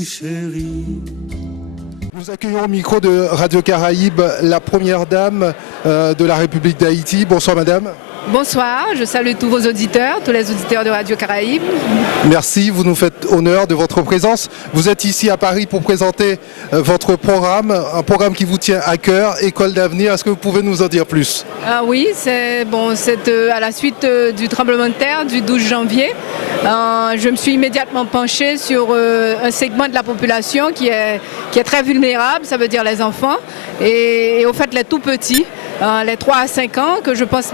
Haïti chérie. Nous accueillons au micro de Radio Caraïbe la première dame de la République d'Haïti. Bonsoir madame. Bonsoir, je salue tous vos auditeurs, tous les auditeurs de Radio Caraïbe. Merci, vous nous faites honneur de votre présence. Vous êtes ici à Paris pour présenter votre programme, un programme qui vous tient à cœur, École d'avenir. Est-ce que vous pouvez nous en dire plus? Oui, c'est à la suite du tremblement de terre du 12 janvier. Je me suis immédiatement penchée sur un segment de la population qui est très vulnérable, ça veut dire les enfants, et au fait les tout petits, les 3 à 5 ans, que je pense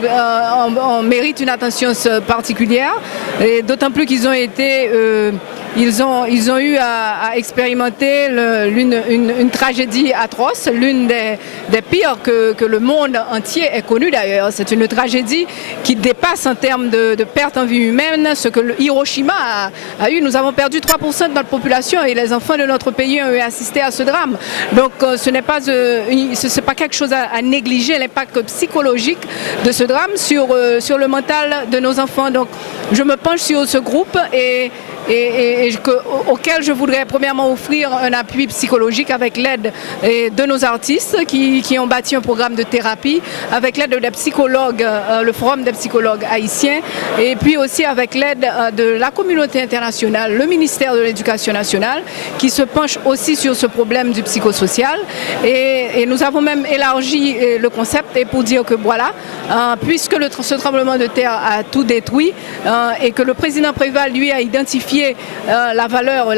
méritent une attention particulière, et d'autant plus qu'ils ont été... Ils ont eu à expérimenter une tragédie atroce, l'une des pires que le monde entier ait connue d'ailleurs. C'est une tragédie qui dépasse en termes de perte en vie humaine ce que Hiroshima a eu. Nous avons perdu 3% de notre population et les enfants de notre pays ont eu assisté à ce drame. Donc ce n'est pas quelque chose à négliger, l'impact psychologique de ce drame sur le mental de nos enfants. Donc je me penche sur ce groupe auquel je voudrais premièrement offrir un appui psychologique avec l'aide de nos artistes qui ont bâti un programme de thérapie, avec l'aide des psychologues, le forum des psychologues haïtiens, et puis aussi avec l'aide de la communauté internationale, le ministère de l'Éducation nationale, qui se penche aussi sur ce problème du psychosocial. Et nous avons même élargi le concept, et pour dire que voilà, puisque ce tremblement de terre a tout détruit, et que le président Préval, lui, a identifié la valeur,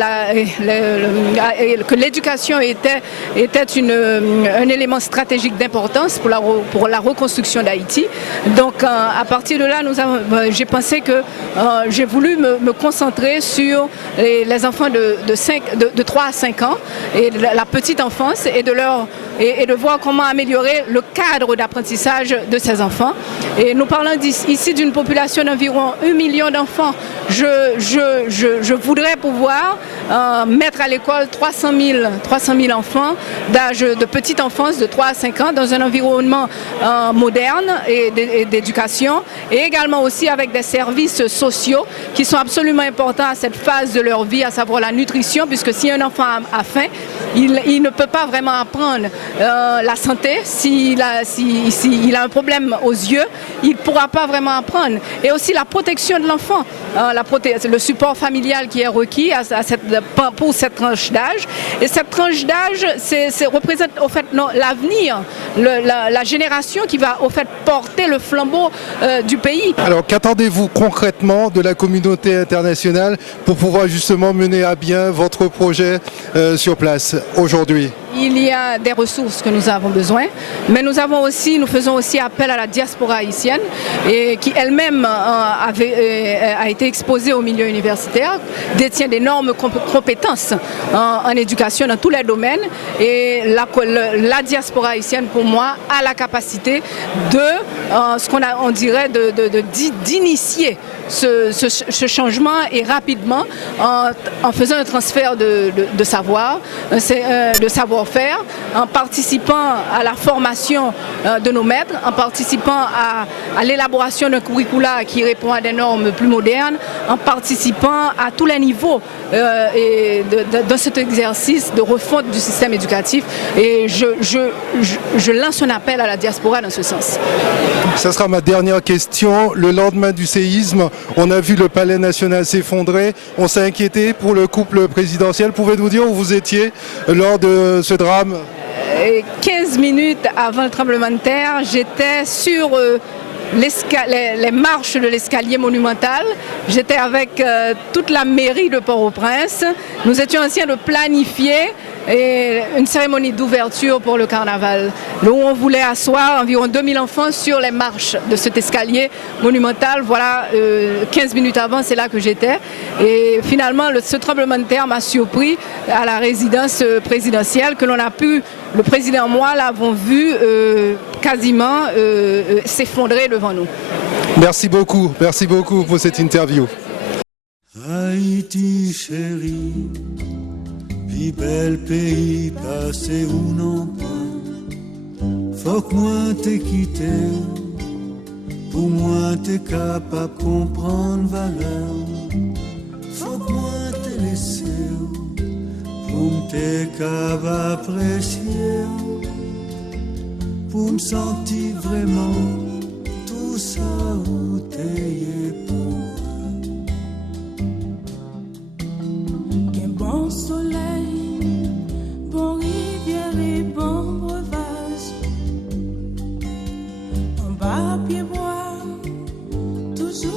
que l'éducation était un élément stratégique d'importance pour la reconstruction d'Haïti. Donc à partir de là, j'ai pensé que j'ai voulu me concentrer sur les enfants de 3 à 5 ans et la petite enfance et de voir comment améliorer le cadre d'apprentissage de ces enfants. Et nous parlons ici d'une population d'environ 1 million d'enfants. Je voudrais pouvoir mettre à l'école 300 000 enfants d'âge de petite enfance de 3 à 5 ans dans un environnement moderne et d'éducation, et également aussi avec des services sociaux qui sont absolument importants à cette phase de leur vie, à savoir la nutrition, puisque si un enfant a faim, il ne peut pas vraiment apprendre la santé. S'il a un problème aux yeux, il ne pourra pas vraiment apprendre. Et aussi la protection de l'enfant, le support familial qui est requis pour cette tranche d'âge. Et cette tranche d'âge représente au fait l'avenir, la génération qui va au fait porter le flambeau du pays. Alors qu'attendez-vous concrètement de la communauté internationale pour pouvoir justement mener à bien votre projet sur place aujourd'hui? Il y a des ressources que nous avons besoin, mais nous faisons aussi appel à la diaspora haïtienne et qui elle-même a été exposée au milieu universitaire, détient d'énormes compétences en éducation dans tous les domaines, et la diaspora haïtienne pour moi a la capacité d'initier ce changement, et rapidement en faisant un transfert de savoir, de savoir-faire, en participant à la formation de nos maîtres, en participant à l'élaboration d'un curricula qui répond à des normes plus modernes, en participant à tous les niveaux dans cet exercice de refonte du système éducatif. Et je lance un appel à la diaspora dans ce sens. Ça sera ma dernière question. Le lendemain du séisme, on a vu le palais national s'effondrer. On s'est inquiété pour le couple présidentiel. Pouvez-vous dire où vous étiez lors de ce drame? 15 minutes avant le tremblement de terre, j'étais sur les marches de l'escalier monumental. J'étais avec toute la mairie de Port-au-Prince. Nous étions en train de planifier une cérémonie d'ouverture pour le carnaval, où on voulait asseoir environ 2000 enfants sur les marches de cet escalier monumental. Voilà, 15 minutes avant, c'est là que j'étais. Et finalement, ce tremblement de terre m'a surpris à la résidence présidentielle, que l'on a pu, le président et moi l'avons vu quasiment s'effondrer devant nous. Merci beaucoup pour cette interview. Haïti chérie, pi bel pays passé ou non pas. Faut que moi t'ai quitté, pour moi t'es capable de comprendre valeur. Faut que moi t'ai laissé, t'es qu'à apprécier pour me sentir vraiment tout ça où t'es pas.